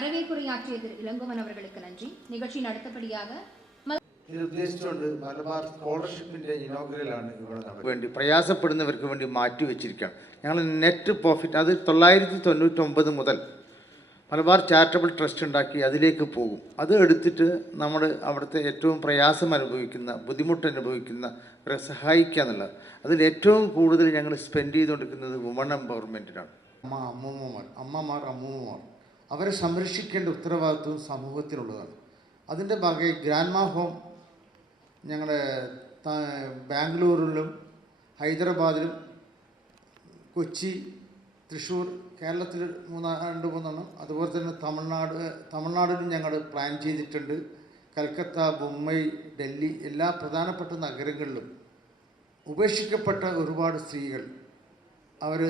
வரவேற்புரையாற்றிய திரு இளங்கோவன் அவர்களுக்கு நன்றி. நிகழ்ச்சி நடத்தபடியாக ഇത് ഉദ്ദേശിച്ചുകൊണ്ട് മലബാർ സ്കോളർഷിപ്പിൻ്റെ ഇനോഗ്രലാണ് ഇവിടെ വേണ്ടി പ്രയാസപ്പെടുന്നവർക്ക് വേണ്ടി മാറ്റിവെച്ചിരിക്കുകയാണ്. ഞങ്ങൾ നെറ്റ് പ്രോഫിറ്റ് അത് 999 മുതൽ മലബാർ ചാരിറ്റബിൾ ട്രസ്റ്റ് ഉണ്ടാക്കി അതിലേക്ക് പോകും. അത് എടുത്തിട്ട് നമ്മൾ അവിടുത്തെ ഏറ്റവും പ്രയാസം അനുഭവിക്കുന്ന ബുദ്ധിമുട്ട് അനുഭവിക്കുന്നവരെ സഹായിക്കുക എന്നുള്ളത് അതിൽ ഏറ്റവും കൂടുതൽ ഞങ്ങൾ സ്പെൻഡ് ചെയ്തുകൊണ്ടിരിക്കുന്നത് വുമൺ എംപവർമെൻറ്റിനാണ്. അമ്മമാർ അവരെ സംരക്ഷിക്കേണ്ട ഉത്തരവാദിത്വം സമൂഹത്തിനുള്ളതാണ്. അതിൻ്റെ ഭാഗമായി ഗ്രാൻഡ് ഹോം ഞങ്ങളുടെ ബാംഗ്ലൂരിലും ഹൈദരാബാദിലും കൊച്ചി തൃശ്ശൂർ കേരളത്തിൽ 2-3 അതുപോലെ തന്നെ തമിഴ്നാടിലും ഞങ്ങൾ പ്ലാൻ ചെയ്തിട്ടുണ്ട്. കൽക്കത്ത, മുംബൈ, ഡൽഹി എല്ലാ പ്രധാനപ്പെട്ട നഗരങ്ങളിലും ഉപേക്ഷിക്കപ്പെട്ട ഒരുപാട് സ്ത്രീകൾ അവർ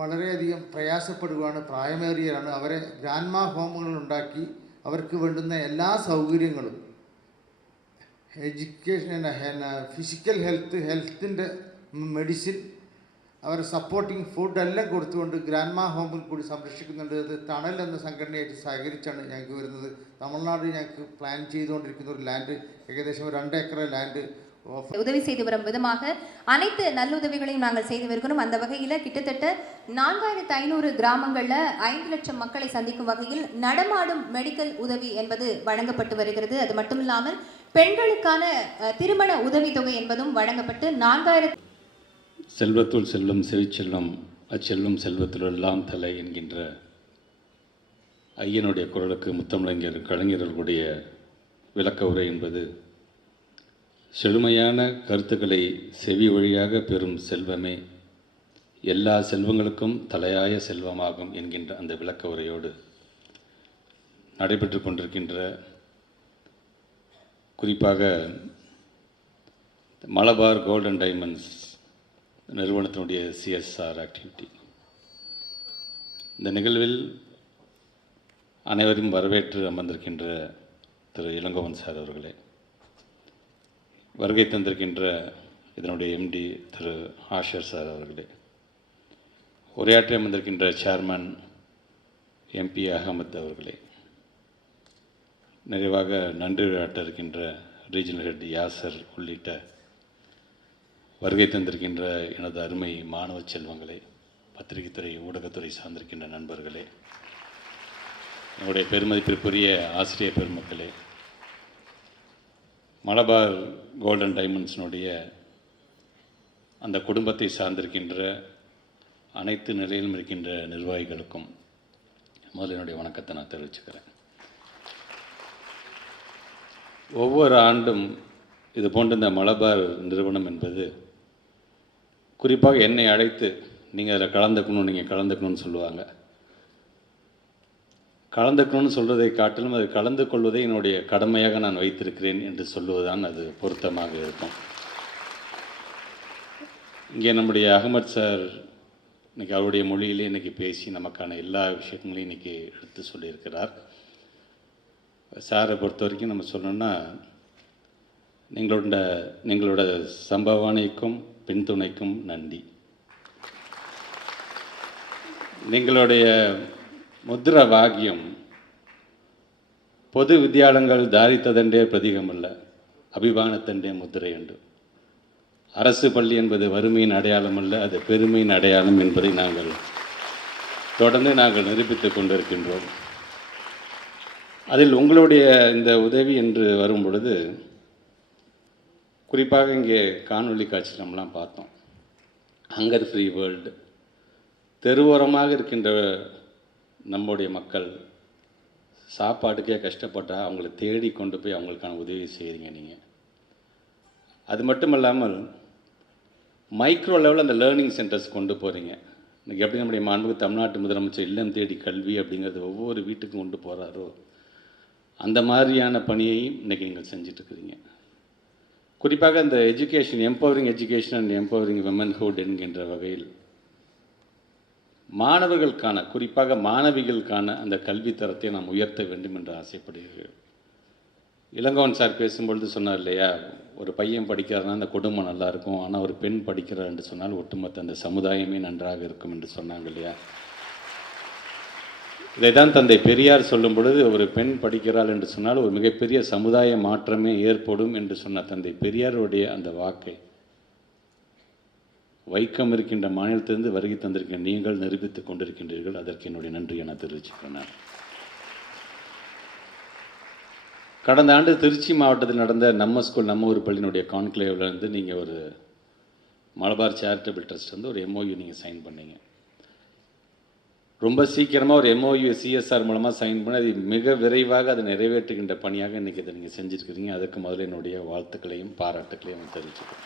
വളരെയധികം പ്രയാസപ്പെടുകയാണ്, പ്രായമേറിയവരാണ്. അവരെ ഗ്രാൻഡ് ഹോമുകളുണ്ടാക്കി അവർക്ക് വേണ്ടുന്ന എല്ലാ സൗകര്യങ്ങളും എഡ്യൂക്കേഷൻ, ഫിസിക്കൽ ഹെൽത്തിൻ്റെ മെഡിസിൻ, അവരെ സപ്പോർട്ടിങ് ഫുഡ് എല്ലാം കൊടുത്തുകൊണ്ട് ഗ്രാൻഡ് ഹോമിൽ കൂടി സംരക്ഷിക്കുന്നുണ്ട്. അത് തണൽ എന്ന സംഘടനയായിട്ട് സഹകരിച്ചാണ് ഞങ്ങൾക്ക് വരുന്നത്. തമിഴ്നാട് ഞങ്ങൾക്ക് പ്ലാൻ ചെയ്തുകൊണ്ടിരിക്കുന്ന ഒരു ലാൻഡ് ഏകദേശം 2 ഏക്കർ ലാൻഡ് உதவி செய்து வரும் விதமாக அனைத்து நல்லுதவிகளையும் நாங்கள் செய்து வருகிறோம். அந்த வகையில் கிட்டத்தட்ட 4500 கிராமங்களில் 5 லட்சம் மக்களை சந்திக்கும் வகையில் நடமாடும் மெடிக்கல் உதவி என்பது வழங்கப்பட்டு வருகிறது. அது மட்டும் இல்லாமல் பெண்களுக்கான திருமண உதவித்தொகை என்பதும் வழங்கப்பட்டு 4000 செல்வத்துள் செல்லும் செவிச்செல்லும் அச்செல்லும் செல்வத்துளெல்லாம் தலை என்கின்ற ஐயனுடைய குரலுக்கு முத்தமிழர் கலைஞர்களுடைய விளக்க உரை என்பது செழுமையான கருத்துக்களை செவி வழியாக பெறும் செல்வமே எல்லா செல்வங்களுக்கும் தலையாய செல்வமாகும் என்கின்ற அந்த விளக்க உரையோடு நடைபெற்று கொண்டிருக்கின்ற குறிப்பாக மலபார் கோல்ட் அண்ட் டைமண்ட்ஸ் நிறுவனத்தினுடைய CSR ஆக்டிவிட்டி, இந்த நிகழ்வில் அனைவரையும் வரவேற்று அமர்ந்திருக்கின்ற திரு இளங்கோவன் சார் அவர்களே, வருகை தந்திருக்கின்ற இதனுடைய MD திரு ஆஷர் சார் அவர்களே, உரையாற்றி அமர்ந்திருக்கின்ற சேர்மன் MP அகமத் அவர்களே, நிறைவாக நன்றி உரையாற்ற இருக்கின்ற ரீஜனல் ஹெட் யாசர் உள்ளிட்ட வருகை தந்திருக்கின்ற எனது அருமை மாணவ செல்வங்களே, பத்திரிகைத்துறை ஊடகத்துறை சார்ந்திருக்கின்ற நண்பர்களே, என்னுடைய பெருமதிப்பிற்குரிய ஆசிரியர் பெருமக்களே, மலபார் கோல்டன் டைமண்ட்ஸினுடைய அந்த குடும்பத்தை சார்ந்திருக்கின்ற அனைத்து நிலையிலும் இருக்கின்ற நிர்வாகிகளுக்கும் முதல்ல என்னுடைய வணக்கத்தை நான் தெரிவிச்சுக்கிறேன். ஒவ்வொரு ஆண்டும் இது போன்ற இந்த மலபார் நிறுவனம் என்பது குறிப்பாக என்னை அழைத்து நீங்கள் அதில் கலந்துக்கணும்னு சொல்லுவாங்க. கலந்துக்கணும்னு சொல்வதை காட்டிலும் அது கலந்து கொள்வதை என்னுடைய கடமையாக நான் வைத்திருக்கிறேன் என்று சொல்லுவதுதான் அது பொருத்தமாக இருக்கும். இங்கே நம்முடைய அகமத் சார் இன்றைக்கி அவருடைய மொழியிலே இன்றைக்கி பேசி நமக்கான எல்லா விஷயங்களையும் இன்றைக்கி எடுத்து சொல்லியிருக்கிறார். சாரை பொறுத்த வரைக்கும் நம்ம சொல்லணும்னா நீங்களோட சம்பவானிக்கும் பின்துணைக்கும் நன்றி. நீங்களுடைய முத்ரா வாக்கியம் பொது வித்தியாலயங்கள் தாரித்ததென்றே பிரதீகமல்ல, அபிமானத்தென்றே முத்திரை உண்டு. அரசு பள்ளி என்பது வறுமையின் அடையாளம் அல்ல, அது பெருமையின் அடையாளம் என்பதை தொடர்ந்து நாங்கள் நிரூபித்துக் கொண்டிருக்கின்றோம். அதில் உங்களுடைய இந்த உதவி என்று வரும் பொழுது குறிப்பாக இங்கே காணொளி காட்சி நம்மலாம் பார்த்தோம். ஹங்கர் ஃப்ரீ வேர்ல்டு, தெருவோரமாக இருக்கின்ற நம்முடைய மக்கள் சாப்பாட்டுக்கே கஷ்டப்பட்டால் அவங்கள தேடி கொண்டு போய் அவங்களுக்கான உதவி செய்கிறீங்க நீங்கள். அது மட்டும் இல்லாமல் மைக்ரோ லெவலில் அந்த லேர்னிங் சென்டர்ஸ் கொண்டு போகிறீங்க. இன்றைக்கி எப்படி நம்முடைய மாண்புமிகு தமிழ்நாட்டு முதலமைச்சர் இல்லம் தேடி கல்வி அப்படிங்கிறது ஒவ்வொரு வீட்டுக்கும் கொண்டு போகிறாரோ அந்த மாதிரியான பணியையும் இன்றைக்கி நீங்கள் செஞ்சிட்ருக்குறீங்க. குறிப்பாக இந்த education, empowering education and empowering womanhood என்கின்ற வகையில் மாணவர்களுக்கான, குறிப்பாக மாணவிகளுக்கான அந்த கல்வி தரத்தை நாம் உயர்த்த வேண்டும் என்று ஆசைப்படுகிறேன். இளங்கோவன் சார் பேசும்பொழுது சொன்னார் இல்லையா, ஒரு பையன் படிக்கிறாருன்னா அந்த குடும்பம் நல்லாயிருக்கும், ஆனால் ஒரு பெண் படிக்கிறார் என்று சொன்னால் ஒட்டுமொத்த அந்த சமுதாயமே நன்றாக இருக்கும் என்று சொன்னாங்க இல்லையா. இதை தான் தந்தை பெரியார் சொல்லும் பொழுது, ஒரு பெண் படிக்கிறாள் என்று சொன்னால் ஒரு மிகப்பெரிய சமுதாய மாற்றமே ஏற்படும் என்று சொன்ன தந்தை பெரியாருடைய அந்த வாக்கை வைக்கம் இருக்கின்ற மாநிலத்திலிருந்து வருகை தந்திருக்கின்ற நீங்கள் நிரூபித்துக் கொண்டிருக்கின்றீர்கள். அதற்கு என்னுடைய நன்றியை நான் தெரிவிச்சுக்கிறேன். கடந்த ஆண்டு திருச்சி மாவட்டத்தில் நடந்த நம்ம ஸ்கூல் நம்ம ஊர் பள்ளியினுடைய கான்க்ளேவில் இருந்து நீங்கள் ஒரு மலபார் சேரிட்டபிள் ட்ரஸ்ட் வந்து ஒரு எம்ஓயு நீங்கள் சைன் பண்ணீங்க. ரொம்ப சீக்கிரமாக ஒரு எம்ஓயு சிஎஸ்ஆர் மூலமாக சைன் பண்ணி அது மிக விரைவாக அதை நிறைவேற்றுகின்ற பணியாக இன்றைக்கி இதை நீங்கள் செஞ்சுருக்கிறீங்க. அதுக்கு முதல்ல என்னுடைய வாழ்த்துக்களையும் பாராட்டுக்களையும் தெரிவிச்சுக்கிறேன்.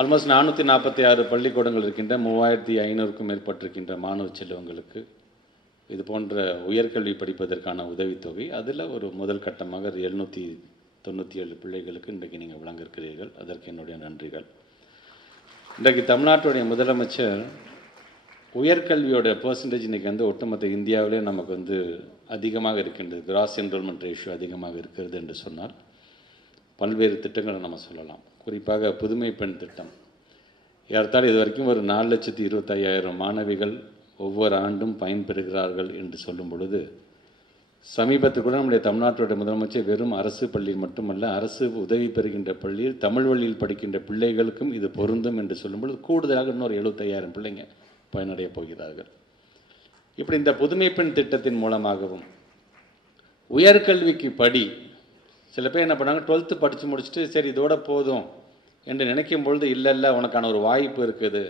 ஆல்மோஸ்ட் 446 பள்ளிக்கூடங்கள் இருக்கின்ற 3500க்கும் மேற்பட்டிருக்கின்ற மாணவ செல்வங்களுக்கு இது போன்ற உயர்கல்வி படிப்பதற்கான உதவித்தொகை, அதில் ஒரு முதல் கட்டமாக 797 பிள்ளைகளுக்கு இன்றைக்கு நீங்கள் வழங்கியிருக்கிறீர்கள். அதற்கு என்னுடைய நன்றிகள். இன்றைக்கு தமிழ்நாட்டுடைய முதலமைச்சர் உயர்கல்வியோட பர்சன்டேஜ் இன்றைக்கி வந்து ஒட்டுமொத்த இந்தியாவிலே நமக்கு வந்து அதிகமாக இருக்கின்றது. கிராஸ் என்ரோல்மெண்ட் ரேஷியோ அதிகமாக இருக்கிறது என்று சொன்னால் பல்வேறு திட்டங்களை நம்ம சொல்லலாம். குறிப்பாக புதுமை பெண் திட்டம் ஏறத்தாழ இது வரைக்கும் ஒரு 4,25,000 மாணவிகள் ஒவ்வொரு ஆண்டும் பயன்பெறுகிறார்கள் என்று சொல்லும் பொழுது, சமீபத்தில் கூட நம்முடைய தமிழ்நாட்டுடைய முதலமைச்சர் வெறும் அரசு பள்ளியில் மட்டுமல்ல, அரசு உதவி பெறுகின்ற பள்ளியில் தமிழ் வழியில் படிக்கின்ற பிள்ளைகளுக்கும் இது பொருந்தும் என்று சொல்லும் பொழுது கூடுதலாக இன்னொரு 75,000 பிள்ளைங்க பயனடைய போகிறார்கள். இப்படி இந்த புதுமை பெண் திட்டத்தின் மூலமாகவும் உயர்கல்விக்கு படி சில பேர் என்ன பண்ணாங்க, 12th படித்து முடிச்சுட்டு சரி இதோட போதும் என்று நினைக்கும் பொழுது இல்லை உனக்கான ஒரு வாய்ப்பு இருக்குது,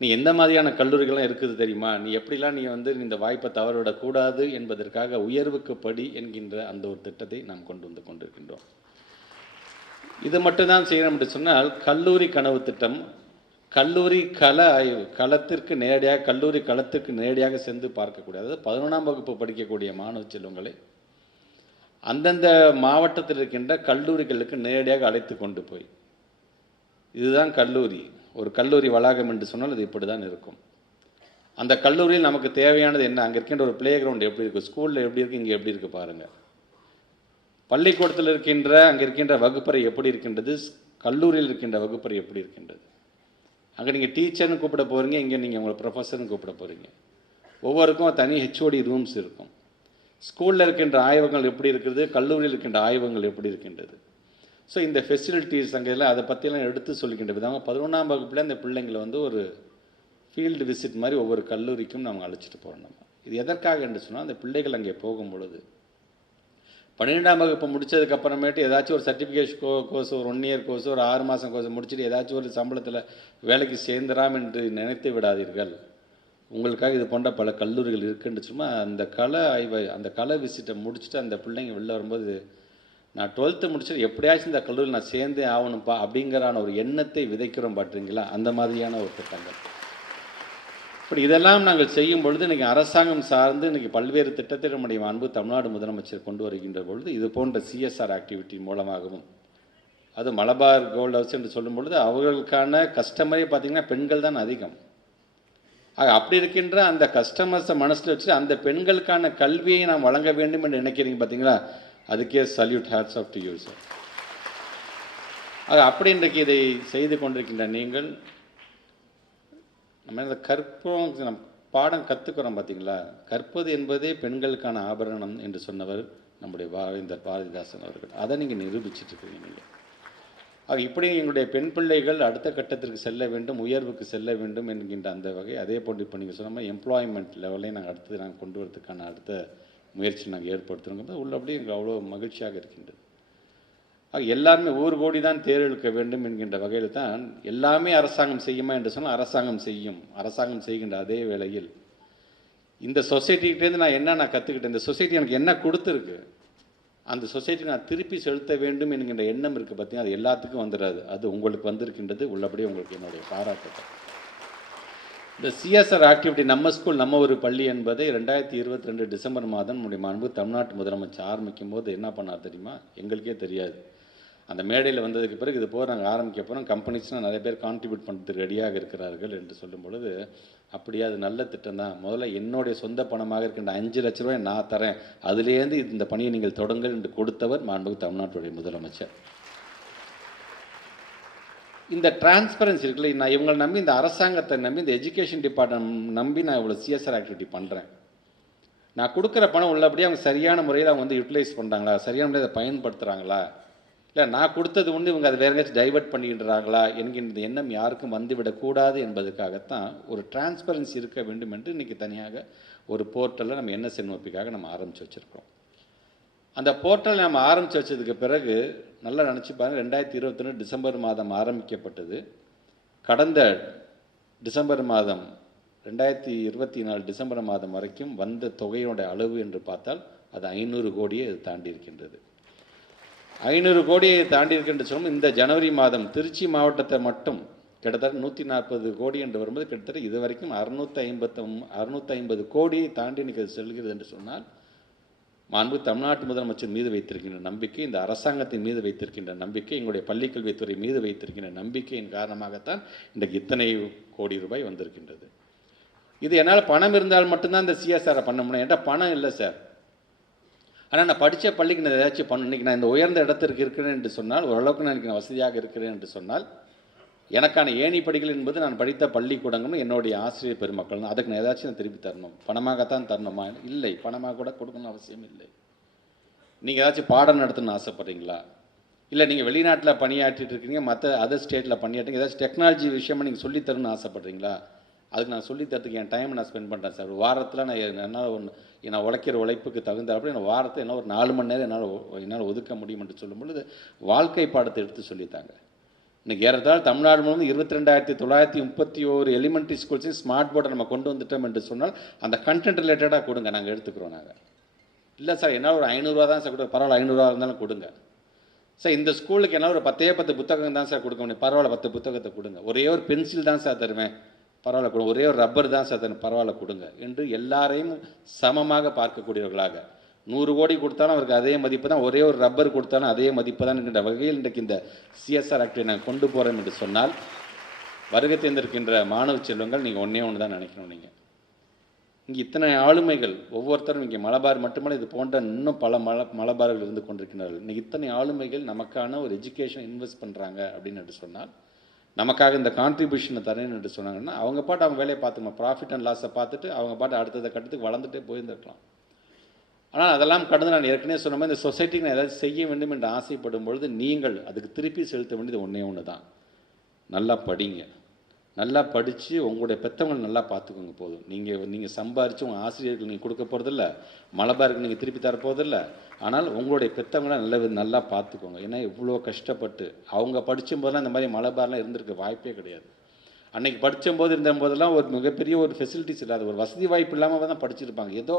நீ எந்த மாதிரியான கல்லூரிகள்லாம் இருக்குது தெரியுமா, நீ எப்படிலாம் நீ வந்து இந்த வாய்ப்பை தவறவிடக்கூடாது என்பதற்காக உயர்வுக்கு படி என்கின்ற அந்த ஒரு திட்டத்தை நாம் கொண்டு வந்து கொண்டிருக்கின்றோம். இது மட்டும்தான் செய்யணும் என்று சொன்னால் கல்லூரி கனவு திட்டம், கல்லூரி கள ஆய்வு, களத்திற்கு நேரடியாக கல்லூரி களத்திற்கு நேரடியாக சென்று பார்க்கக்கூடாது. 11ஆம் வகுப்பு படிக்கக்கூடிய மாணவ செல்வங்களை அந்தந்த மாவட்டத்தில் இருக்கின்ற கல்லூரிகளுக்கு நேரடியாக அழைத்து கொண்டு போய், இதுதான் கல்லூரி, ஒரு கல்லூரி வளாகம் என்று சொன்னால் அது இப்படி தான் இருக்கும். அந்த கல்லூரியில் நமக்கு தேவையானது என்ன, அங்கே இருக்கின்ற ஒரு ப்ளே கிரவுண்ட் எப்படி இருக்குது, ஸ்கூலில் எப்படி இருக்குது, இங்கே எப்படி இருக்குது பாருங்கள். பள்ளிக்கூடத்தில் இருக்கின்ற அங்கே இருக்கின்ற வகுப்பறை எப்படி இருக்கின்றது, கல்லூரியில் இருக்கின்ற வகுப்பறை எப்படி இருக்கின்றது. அங்கே நீங்கள் டீச்சர்னு கூப்பிட போகிறீங்க, இங்கே நீங்கள் உங்களை ப்ரொஃபஸர்னு கூப்பிட போகிறீங்க. ஒவ்வொருக்கும் தனி ஹெச்ஓடி ரூம்ஸ் இருக்கும். ஸ்கூலில் இருக்கின்ற ஆய்வகங்கள் எப்படி இருக்குது, கல்லூரியில் இருக்கின்ற ஆய்வகங்கள் எப்படி இருக்கின்றது. ஸோ இந்த ஃபெசிலிட்டிஸ் அங்கே எல்லாம் அதை பற்றியெல்லாம் எடுத்து சொல்லிக்கின்ற விதமாக 11ஆம் வகுப்பில் அந்த பிள்ளைங்களை வந்து ஒரு ஃபீல்டு விசிட் மாதிரி ஒவ்வொரு கல்லூரிக்கும் நம்ம அழைச்சிட்டு போகிறோம். நம்ம இது எதற்காக என்று சொன்னால், அந்த பிள்ளைகள் அங்கே போகும் பொழுது 12ஆம் வகுப்பு முடித்ததுக்கப்புறமேட்டு ஏதாச்சும் ஒரு சர்டிஃபிகேஷன் கோர்ஸ், ஒரு 1 இயர் கோர்ஸ், ஒரு 6 மாதம் கோர்ஸ் முடிச்சுட்டு ஏதாச்சும் ஒரு சம்பளத்தில் வேலைக்கு சேர்ந்துடாம் என்று நினைத்து விடாதீர்கள். உங்களுக்காக இது போன்ற பல கல்லூரிகள் இருக்குன்னு சும்மா அந்த கலை ஆய்வை, அந்த கலை விசிட்டை முடிச்சுட்டு அந்த பிள்ளைங்க வெளில வரும்போது, நான் 12th முடிச்சுட்டு எப்படியாச்சும் இந்த கல்லூரியில் நான் சேர்ந்தே ஆகணும்ப்பா அப்படிங்கிறான ஒரு எண்ணத்தை விதைக்கிறோம் பார்த்தீங்களா, அந்த மாதிரியான ஒரு திட்டங்கள். இப்படி இதெல்லாம் நாங்கள் செய்யும் பொழுது இன்றைக்கி அரசாங்கம் சார்ந்து இன்றைக்கி பல்வேறு திட்டத்தை நம்முடைய அன்பு தமிழ்நாடு முதலமைச்சர் கொண்டு வருகின்ற பொழுது இது போன்ற சிஎஸ்ஆர் ஆக்டிவிட்டி மூலமாகவும், அது மலபார் கோல்ட் ஹவுஸ் என்று சொல்லும் பொழுது அவர்களுக்கான கஸ்டமரே பார்த்திங்கன்னா பெண்கள் தான் அதிகம். அப்படி இருக்கின்ற அந்த கஸ்டமர்ஸை மனசில் வச்சு அந்த பெண்களுக்கான கல்வியை நாம் வழங்க வேண்டும் என்று நினைக்கிறீங்க பார்த்தீங்களா, அதுக்கே salute, hats off to you sir. அப்படி இன்றைக்கு இதை செய்து கொண்டிருக்கின்ற நீங்கள், நம்ம இந்த கற்போம் நம் பாடம் கற்றுக்கிறோம் பார்த்தீங்களா, கற்பது என்பதே பெண்களுக்கான ஆபரணம் என்று சொன்னவர் நம்முடைய பாவேந்தர் பாரதிதாசன் அவர்கள். அதை நீங்கள் நிரூபிச்சிட்ருக்கீங்க. நீங்கள் இப்படி எங்களுடைய பெண் பிள்ளைகள் அடுத்த கட்டத்திற்கு செல்ல வேண்டும், உயர்வுக்கு செல்ல வேண்டும் என்கின்ற அந்த வகை. அதே போன்று இப்போ நீங்கள் சொன்ன மாதிரி எம்ப்ளாய்மெண்ட் லெவலையும் நாங்கள் அடுத்தது நாங்கள் கொண்டு வரதுக்கான அடுத்த முயற்சி நாங்கள் ஏற்படுத்துகிறோங்க. உள்ளபடியே எங்களுக்கு அவ்வளோ மகிழ்ச்சியாக இருக்கின்றது. எல்லாருமே ஊர் கோடி தான் தேர்ந்தெடுக்க வேண்டும் என்கின்ற வகையில் தான் எல்லாமே அரசாங்கம் செய்யுமா என்று சொன்னால் அரசாங்கம் செய்யும். அரசாங்கம் செய்கின்ற அதே வேளையில் இந்த சொசைட்டிகிட்டேருந்து நான் கற்றுக்கிட்டேன், இந்த சொசைட்டி எனக்கு என்ன கொடுத்துருக்கு, அந்த சொசைட்டி நான் திருப்பி செலுத்த வேண்டும் என்கின்ற எண்ணம் இருக்குது பார்த்தீங்கன்னா, அது எல்லாத்துக்கும் வந்துடாது. அது உங்களுக்கு வந்திருக்கின்றது. உள்ளபடியே உங்களுக்கு என்னுடைய பாராட்டுகள். இந்த சிஎஸ்ஆர் ஆக்டிவிட்டி நம்ம ஸ்கூல் நம்ம ஒரு பள்ளி என்பதை 2022 டிசம்பர் மாதம் நம்முடைய அன்பு தமிழ்நாட்டு முதலமைச்சர் ஆரம்பிக்கும் போது என்ன பண்ணார் தெரியுமா, எங்களுக்கே தெரியாது. அந்த மேடையில் வந்ததுக்கு பிறகு இது போக நாங்கள் ஆரம்பிக்க போகிறோம், கம்பெனிஸ்னால் நிறைய பேர் கான்ட்ரிபியூட் பண்ணுறதுக்கு ரெடியாக இருக்கிறார்கள் என்று சொல்லும் பொழுது, அப்படியே அது நல்ல திட்டம் தான், முதல்ல என்னுடைய சொந்த பணமாக இருக்கின்ற 5 லட்ச ரூபாய் நான் தரேன், அதுலேருந்து இந்த பணியை நீங்கள் தொடங்கள் என்று கொடுத்தவர் மாண்புமிகு தமிழ்நாட்டுடைய முதலமைச்சர். இந்த டிரான்ஸ்பரன்சி இருக்குல்ல, நான் இவங்களை நம்பி, இந்த அரசாங்கத்தை நம்பி, இந்த எஜுகேஷன் டிபார்ட்மெண்ட் நம்பி நான் இவ்வளோ சிஎஸ்ஆர் ஆக்டிவிட்டி பண்ணுறேன். நான் கொடுக்குற பணம் உள்ளபடியே அவங்க சரியான முறையில் அவங்க வந்து யூட்டிலைஸ் பண்ணுறாங்களா, சரியான முறையில் அதை பயன்படுத்துகிறாங்களா, இல்லை நான் கொடுத்தது ஒன்று இவங்க அதை வேறு எங்கேயாச்சும் டைவெர்ட் பண்ணிக்கிட்டுறாங்களா என்கின்ற எண்ணம் யாருக்கும் வந்துவிடக்கூடாது என்பதுக்காகத்தான் ஒரு டிரான்ஸ்பரன்சி இருக்க வேண்டும் என்று இன்றைக்கி தனியாக ஒரு போர்ட்டலில் நம்ம NSNOP-க்காக நம்ம ஆரம்பித்து வச்சுருக்கோம். அந்த போர்ட்டல் நம்ம ஆரம்பித்து வச்சதுக்கு பிறகு நல்லா நினச்சி பாருங்கள், 2021 டிசம்பர் மாதம் ஆரம்பிக்கப்பட்டது. கடந்த டிசம்பர் மாதம் 2024 டிசம்பர் மாதம் வரைக்கும் வந்த தொகையோட அளவு என்று பார்த்தால் அது 500 கோடியை அது தாண்டி இருக்கின்றது. 500 கோடியை தாண்டி இருக்கின்ற சொல்லும். இந்த ஜனவரி மாதம் திருச்சி மாவட்டத்தை மட்டும் கிட்டத்தட்ட 140 கோடி என்று வரும்போது கிட்டத்தட்ட இது வரைக்கும் 650 கோடியை தாண்டி இன்றைக்கி செல்கிறது என்று சொன்னால் மாண்பு தமிழ்நாட்டு முதலமைச்சர் மீது வைத்திருக்கின்ற நம்பிக்கை, இந்த அரசாங்கத்தின் மீது வைத்திருக்கின்ற நம்பிக்கை, எங்களுடைய பள்ளிக்கல்வித்துறை மீது வைத்திருக்கின்ற நம்பிக்கையின் காரணமாகத்தான் இன்றைக்கு இத்தனை கோடி ரூபாய் வந்திருக்கின்றது. இது என்னால் பணம் இருந்தால் மட்டும்தான் இந்த CSR பண்ண முடியும். என்கிட்ட பணம் இல்லை சார், ஆனால் நான் படித்த பள்ளிக்கு நான் ஏதாச்சும் பண்ணணும். இன்றைக்கி நான் இந்த உயர்ந்த இடத்திற்கு இருக்கிறேன் என்று சொன்னால், ஓரளவுக்கு நான் வசதியாக இருக்கிறேன் என்று சொன்னால், எனக்கான ஏணி படிகள் என்பது நான் படித்த பள்ளிக்கூடங்களும் என்னுடைய ஆசிரியர் பெருமக்கள் தான். அதுக்கு நான் ஏதாச்சும் நான் திருப்பி தரணும். பணமாகத்தான் தரணுமா? இல்லை, பணமாக கூட கொடுக்கணும் அவசியம் இல்லை. நீங்கள் ஏதாச்சும் பாடம் நடத்தணும்னு ஆசைப்பட்றீங்களா, இல்லை நீங்கள் வெளிநாட்டில் பணியாற்றிட்டு இருக்கீங்க, மற்ற அதர் ஸ்டேட்டில் பணியாற்றுங்க, ஏதாச்சும் டெக்னாலஜி விஷயமாக நீங்கள் சொல்லித்தரணும்னு ஆசைப்பட்றீங்களா, அதுக்கு நான் சொல்லித்தரத்துக்கு என் டைம் நான் ஸ்பெண்ட் பண்ணுறேன் சார். ஒரு வாரத்தில் நான் நான் உழைக்கிற உழைப்புக்கு தகுந்தாப்படி நான் வாரத்தை என்ன ஒரு 4 மணி நேரம் என்னால் ஒதுக்க முடியும் என்று சொல்லும் பொழுது வாழ்க்கை பாடத்தை எடுத்து சொல்லித்தாங்க. இன்றைக்கி ஏறத்தாழ தமிழ்நாடு முழுவதும் 22,931 எலிமெண்ட்ரி ஸ்கூல்ஸையும் ஸ்மார்ட் போர்டை நம்ம கொண்டு வந்துட்டோம் என்று சொன்னால் அந்த கண்டென்ட் ரிலேட்டடாக கொடுங்க, நாங்கள் எடுத்துக்கிறோம். நாங்கள் இல்லை சார் என்னால் ஒரு 500 தான் சார் கொடுங்க, பரவாயில்ல 500 இருந்தாலும் கொடுங்க சார். இந்த ஸ்கூலுக்கு என்னால் ஒரு 10 புத்தகம் தான் சார் கொடுக்க முடியும், பரவாயில்ல 10 புத்தகத்தை கொடுங்க. ஒரே ஒரு பென்சில் தான் சார் தருவேன், பரவாயில்ல கொடுங்க. ஒரே ஒரு ரப்பர் தான் சார் தருவேன், பரவாயில்ல கொடுங்க என்று எல்லாரையும் சமமாக பார்க்கக்கூடியவர்களாக 100 கோடி கொடுத்தாலும் அவருக்கு அதே மதிப்பு தான், ஒரே ஒரு ரப்பர் கொடுத்தாலும் அதே மதிப்பு தான் என்கின்ற வகையில் இன்றைக்கு இந்த CSR ஆக்டை நாங்கள் கொண்டு போகிறோம் என்று சொன்னால், வருகை தேர்ந்திருக்கின்ற மாணவ செல்வங்கள் நீங்கள் ஒன்று தான் நினைக்கணும். நீங்கள் இங்கே இத்தனை ஆளுமைகள், ஒவ்வொருத்தரும் இங்கே மலபார் மட்டுமல்ல இது போன்ற இன்னும் பல மலபார்கள் இருந்து கொண்டிருக்கிறார்கள். இன்றைக்கி இத்தனை ஆளுமைகள் நமக்கான ஒரு எஜுகேஷன் இன்வெஸ்ட் பண்ணுறாங்க அப்படின்னு சொன்னால், நமக்காக இந்த கான்ட்ரிபியூஷனை தரேன்னு என்று சொன்னாங்கன்னா அவங்க பாட்டு அவங்க வேலையை பார்த்துக்கணும். ப்ராஃபிட் அண்ட் லாஸை பார்த்துட்டு அவங்க பாட்டு அடுத்ததை கட்டத்துக்கு வளர்ந்துட்டே போயிருந்துருக்கலாம். ஆனால் அதெல்லாம் கடந்து நான் ஏற்கனவே சொன்ன மாதிரி இந்த சொசைட்டிக்கு நான் ஏதாவது செய்ய வேண்டும் என்று ஆசைப்படும் பொழுது நீங்கள் அதுக்கு திருப்பி செலுத்த வேண்டியது ஒன்று தான். நல்லா படிங்க, நல்லா படித்து உங்களுடைய பெற்றவங்களை நல்லா பார்த்துக்கோங்க. போதும். நீங்கள் சம்பாரித்து உங்கள் ஆசிரியர்களுக்கு நீங்கள் கொடுக்க போகிறதில்ல, மலபாருக்கு நீங்கள் திருப்பி தரப்போகிறதில்ல. ஆனால் உங்களுடைய பெற்றவங்களை நல்லா பார்த்துக்கோங்க. ஏன்னா இவ்வளோ கஷ்டப்பட்டு அவங்க படிக்கும்போதெல்லாம் இந்த மாதிரி மலபார்லாம் இருந்திருக்க வாய்ப்பே கிடையாது. அன்றைக்கி படிக்கும்போது இருந்தபோதெல்லாம் ஒரு மிகப்பெரிய ஒரு ஃபெசிலிட்டிஸ் இல்லாத, ஒரு வசதி வாய்ப்பு இல்லாமல் தான் படிச்சிருப்பாங்க. ஏதோ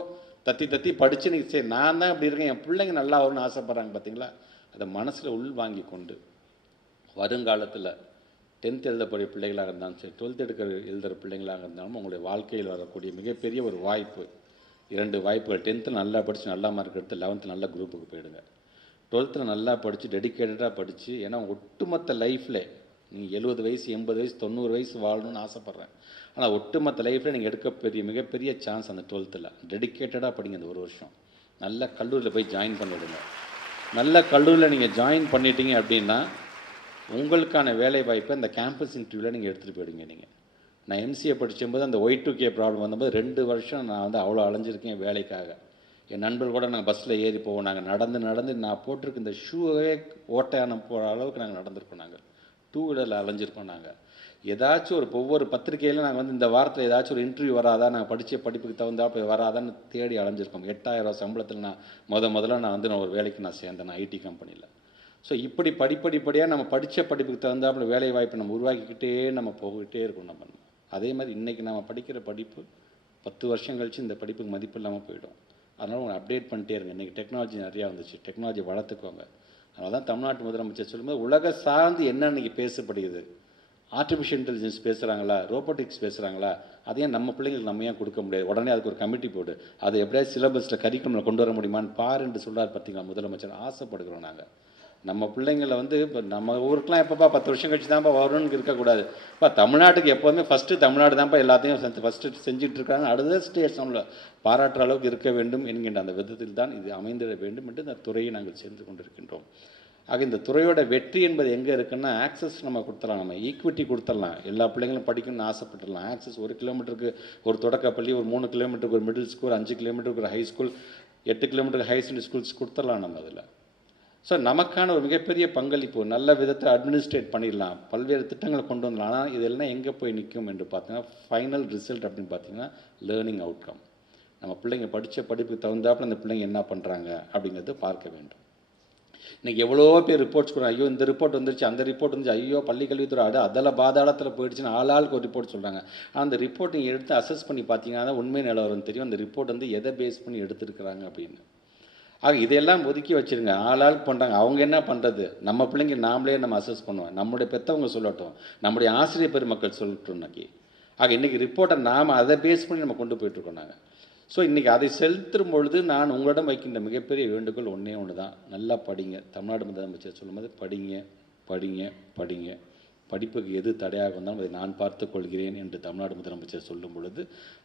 தத்தி படித்து நீங்கள் சரி நான் தான் இப்படி இருக்கேன், என் பிள்ளைங்க நல்லா வரும்னு ஆசைப்பட்றாங்க. பார்த்தீங்களா? அதை மனசில் உள் வாங்கி கொண்டு வருங்காலத்தில் 10th எழுதக்கூடிய பிள்ளைகளாக இருந்தாலும் சரி, 12th எழுதுகிற பிள்ளைங்களாக இருந்தாலும் உங்களுடைய வாழ்க்கையில் வரக்கூடிய மிகப்பெரிய ஒரு வாய்ப்பு, 2 வாய்ப்புகள். 10th நல்லா படித்து நல்ல மார்க் எடுத்து 11th நல்ல குரூப்புக்கு போயிடுங்க. 12th நல்லா படித்து டெடிக்கேட்டடாக படித்து, ஏன்னா ஒட்டுமொத்த லைஃப்பில் நீங்கள் 70 வயசு 80 வயசு 90 வயசு வாழணும்னு ஆசைப்பட்றேன். ஆனால் ஒட்டுமொத்த லைஃப்பில் நீங்கள் எடுக்க மிகப்பெரிய சான்ஸ் அந்த 12th டெடிக்கேட்டடாக படிங்க. அந்த 1 வருஷம் நல்ல கல்லூரியில் போய் ஜாயின் பண்ணிவிடுங்க. நல்ல கல்லூரியில் நீங்கள் ஜாயின் பண்ணிட்டீங்க அப்படின்னா உங்களுக்கான வேலை வாய்ப்பை அந்த கேம்பஸ் இன்டர்வியூவில் நீங்கள் எடுத்துகிட்டு போயிடுங்க. நான் MCA படிக்கும்போது அந்த Y2K ப்ராப்ளம் வந்தபோது 2 வருஷம் நான் அவ்வளோ அலைஞ்சிருக்கேன் வேலைக்காக. என் நண்பர்கள் கூட நாங்கள் பஸ்ஸில் ஏறி போவோம். நாங்கள் நடந்து நான் போட்டிருக்க இந்த ஷூவே ஓட்டையான போகிற அளவுக்கு நாங்கள் நடந்திருக்கோம். நாங்கள் 2 வீலரில் அலைஞ்சிருக்கோம். நாங்கள் ஏதாச்சும் ஒவ்வொரு பத்திரிகையில் நாங்கள் இந்த வாரத்தில் ஏதாச்சும் ஒரு இன்டர்வியூ வராதா, நாங்கள் படித்த படிப்புக்கு தகுந்தாப்புல வராதான்னு தேடி அலைஞ்சிருக்கோம். 8000 ரூபா சம்பளத்தில் நான் முதல்ல நான் ஒரு வேலைக்கு நான் சேர்ந்தேன், நான் IT கம்பெனியில். ஸோ இப்படி படிப்படியாக நம்ம படித்த படிப்புக்கு தகுந்தாப்புல வேலை வாய்ப்பை நம்ம உருவாக்கிக்கிட்டே நம்ம போய்கிட்டே இருக்கணும். நம்ம அதே மாதிரி இன்றைக்கி நம்ம படிக்கிற படிப்பு 10 வருஷம் கழித்து இந்த படிப்புக்கு மதிப்பு இல்லாமல் போயிடும். அதனால் உங்களை அப்டேட் பண்ணிட்டே இருங்க. இன்றைக்கி டெக்னாலஜி நிறையா வந்துச்சு, டெக்னாலஜி வளர்த்துக்கோங்க. அதனால தான் தமிழ்நாட்டு முதலமைச்சர் சொல்லும்போது உலக சார்ந்து என்ன இன்றைக்கி பேசப்படுகிறது, ஆர்டிஃபிஷியல் இன்டெலிஜென்ஸ் பேசுகிறாங்களா, ரோபோட்டிக்ஸ் பேசுகிறாங்களா, அதையும் நம்ம பிள்ளைங்களுக்கு நம்ம ஏன் கொடுக்க முடியாது? உடனே அதுக்கு ஒரு கமிட்டி போடு, அதை எப்படியாவது சிலபஸில் கரிக்குலமில் கொண்டு வர முடியுமான்னு பாரு என்று சொல்கிறார். பார்த்தீங்களா முதலமைச்சர்? ஆசைப்படுகிறோம் நாங்கள். நம்ம பிள்ளைங்களை இப்போ நம்ம ஊருக்கெலாம் எப்போப்பா 10 வருஷம் கழிச்சு தான்ப்பா வரணும்னு இருக்கக்கூடாது. இப்போ தமிழ்நாட்டுக்கு எப்போதுமே ஃபஸ்ட்டு தமிழ்நாடு தான்ப்பா எல்லாத்தையும் ஃபஸ்ட்டு செஞ்சுட்டு இருக்காங்க. அடுத்த ஸ்டேட்ஸ் நம்மளை பாராட்டுற அளவுக்கு இருக்க வேண்டும் என்கின்ற அந்த விதத்தில் தான் இது அமைந்திட வேண்டும் என்று இந்த துறையை நாங்கள் சேர்ந்து கொண்டிருக்கின்றோம். ஆக இந்த துறையோட வெற்றி என்பது எங்கே இருக்குன்னா, ஆக்சஸ் நம்ம கொடுத்துடலாம், நம்ம ஈக்விட்டி கொடுத்துடலாம். எல்லா பிள்ளைங்களும் படிக்கணும்னு ஆசைப்பட்டுடலாம். ஆக்சஸ் 1 கிலோமீட்டருக்கு ஒரு தொடக்கப்பள்ளி, ஒரு 3 கிலோமீட்டருக்கு ஒரு மிடில் ஸ்கூல், 5 கிலோமீட்டருக்கு ஒரு ஹை ஸ்கூல், 8 கிலோமீட்டருக்கு ஹை செகண்டரி ஸ்கூல்ஸ் கொடுத்துடலாம் நம்ம அதில். ஸோ நமக்கான ஒரு மிகப்பெரிய பங்களிப்பு, நல்ல விதத்தை அட்மினிஸ்ட்ரேட் பண்ணிடலாம், பல்வேறு திட்டங்களை கொண்டு வந்துடலாம். ஆனால் இதெல்லாம் எங்கே போய் நிற்கும் என்று பார்த்தீங்கன்னா, ஃபைனல் ரிசல்ட் அப்படின்னு பார்த்தீங்கன்னா லேர்னிங் அவுட்கம். நம்ம பிள்ளைங்க படித்த படிப்புக்கு தகுந்தாப்புல அந்த பிள்ளைங்க என்ன பண்ணுறாங்க அப்படிங்கிறது பார்க்க வேண்டும். இன்றைக்கி எவ்வளோ பேர் ரிப்போர்ட்ஸ் கொடுங்க, ஐயோ இந்த ரிப்போர்ட் வந்துருச்சு, அந்த ரிப்போர்ட் வந்துச்சு, ஐயோ பள்ளி கல்வித்துறை அதில் பாதாளத்தில் போயிடுச்சுன்னு ஆளாளுக்கு ஒரு ரிப்போர்ட் சொல்கிறாங்க. அந்த ரிப்போர்ட் நீங்கள் எடுத்து அசஸ் பண்ணி பார்த்தீங்கன்னா தான் உண்மை நிலவரம் தெரியும், அந்த ரிப்போர்ட் வந்து எதை பேஸ் பண்ணி எடுத்துருக்குறாங்க அப்படின்னு. ஆக இதையெல்லாம் ஒதுக்கி வச்சுருங்க. ஆளாளுக்கு பண்ணுறாங்க, அவங்க என்ன பண்ணுறது, நம்ம பிள்ளைங்க நாமளே நம்ம அசஸ் பண்ணுவோம், நம்முடைய பெற்றவங்க சொல்லட்டும், நம்முடைய ஆசிரியர் பெருமக்கள் சொல்லட்டும். இன்னைக்கு இன்றைக்கி ரிப்போர்ட்டை நாம் அதை பேஸ் பண்ணி நம்ம கொண்டு போயிட்டுருக்கோம் நாங்கள். ஸோ இன்றைக்கி அதை செலுத்தும் பொழுது நான் உங்களிடம் வைக்கின்ற மிகப்பெரிய வேண்டுகோள் ஒன்று தான், நல்லா படிங்க. தமிழ்நாடு முதலமைச்சர் சொல்லும்போது படிங்க படிங்க படிங்க, படிப்புக்கு எது தடையாக வந்தாலும் அதை நான் பார்த்து கொள்கிறேன் என்று தமிழ்நாடு முதலமைச்சர் சொல்லும் பொழுது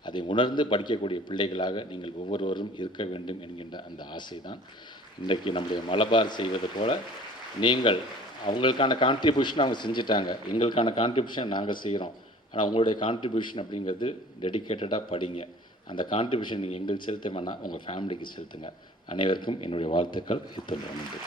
அதை உணர்ந்து படிக்கக்கூடிய பிள்ளைகளாக நீங்கள் ஒவ்வொருவரும் இருக்க வேண்டும் என்கின்ற அந்த ஆசை தான் இன்றைக்கு நம்முடைய மலபார் செய்வது போல். நீங்கள் அவங்களுக்கான கான்ட்ரிபியூஷன் அவங்க செஞ்சுட்டாங்க, எங்களுக்கான கான்ட்ரிபியூஷன் நாங்கள் செய்கிறோம். ஆனால் உங்களுடைய கான்ட்ரிபியூஷன் அப்படிங்கிறது டெடிக்கேட்டடாக படிங்க. அந்த கான்ட்ரிபியூஷன் நீங்கள் எங்களுக்கு செலுத்த வேணால் உங்கள் ஃபேமிலிக்கு செலுத்துங்க. அனைவருக்கும் என்னுடைய வாழ்த்துக்கள். இத்துடன் நன்றி.